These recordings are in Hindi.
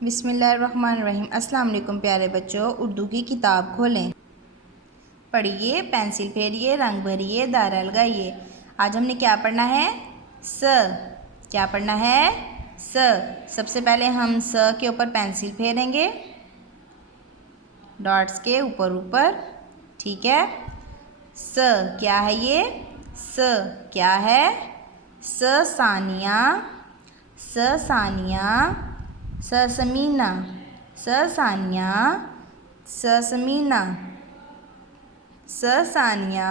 बिस्मिल्लाहिर्रहमानिर्रहीम। अस्सलाम वालेकुम प्यारे बच्चों, उर्दू की किताब खोलें, पढ़िए, पेंसिल फेरिए, रंग भरिए, दायरा लगाइए। आज हमने क्या पढ़ना है? स। क्या पढ़ना है? स। सबसे पहले हम स के ऊपर पेंसिल फेरेंगे, डॉट्स के ऊपर ऊपर, ठीक है। स क्या है ये? स क्या है? स सानिया, स सानिया, स समीना, स सानिया, स समीना, स सानिया,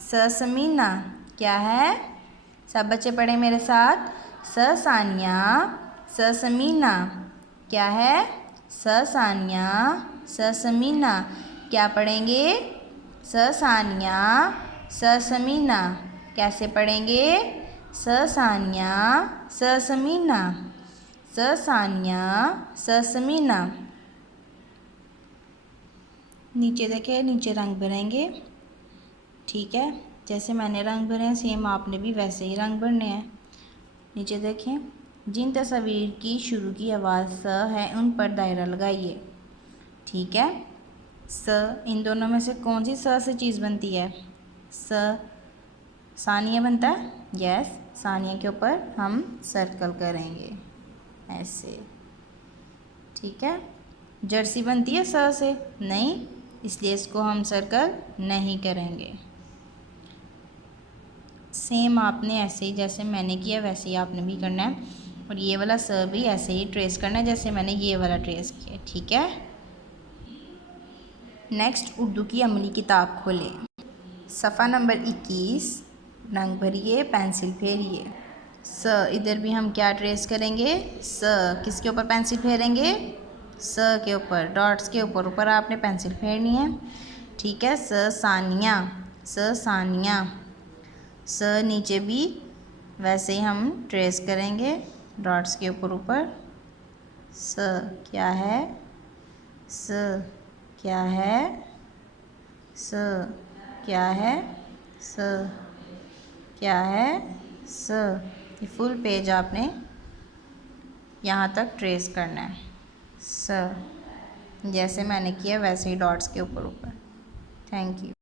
स समीना। क्या है? सब बच्चे पढ़े मेरे साथ। स सानिया, स समीना। क्या है? स सानिया, स समीना। क्या पढ़ेंगे? स सानिया, स समीना। कैसे पढ़ेंगे? स सानिया, स समीना, स सानिया, स समीना। नीचे देखें, नीचे रंग भरेंगे, ठीक है। जैसे मैंने रंग भरे हैं सेम आपने भी वैसे ही रंग भरने हैं। नीचे देखें, जिन तस्वीर की शुरू की आवाज़ स है उन पर दायरा लगाइए, ठीक है। स, इन दोनों में से कौन सी स से चीज़ बनती है? स सानिया बनता है। यस, सानिया के ऊपर हम सर्कल करेंगे ऐसे, ठीक है। जर्सी बनती है स से? नहीं, इसलिए इसको हम सर्कल नहीं करेंगे। सेम आपने ऐसे ही जैसे मैंने किया वैसे ही आपने भी करना है, और ये वाला स भी ऐसे ही ट्रेस करना है जैसे मैंने ये वाला ट्रेस किया, ठीक है। नेक्स्ट, उर्दू की अमली किताब खोलें, सफ़ा नंबर 21, रंग भरिए, पेंसिल फेरिए। स, इधर भी हम क्या ट्रेस करेंगे? स किसके ऊपर पेंसिल फेरेंगे? स के ऊपर, डॉट्स के ऊपर ऊपर आपने पेंसिल फेरनी है, ठीक है। स सानिया, स सानिया। स नीचे भी वैसे ही हम ट्रेस करेंगे, डॉट्स के ऊपर ऊपर। स क्या है? स क्या है? स क्या है? स क्या है? स। ये फुल पेज आपने यहाँ तक ट्रेस करना है। स जैसे मैंने किया वैसे ही डॉट्स के ऊपर ऊपर। Thank you.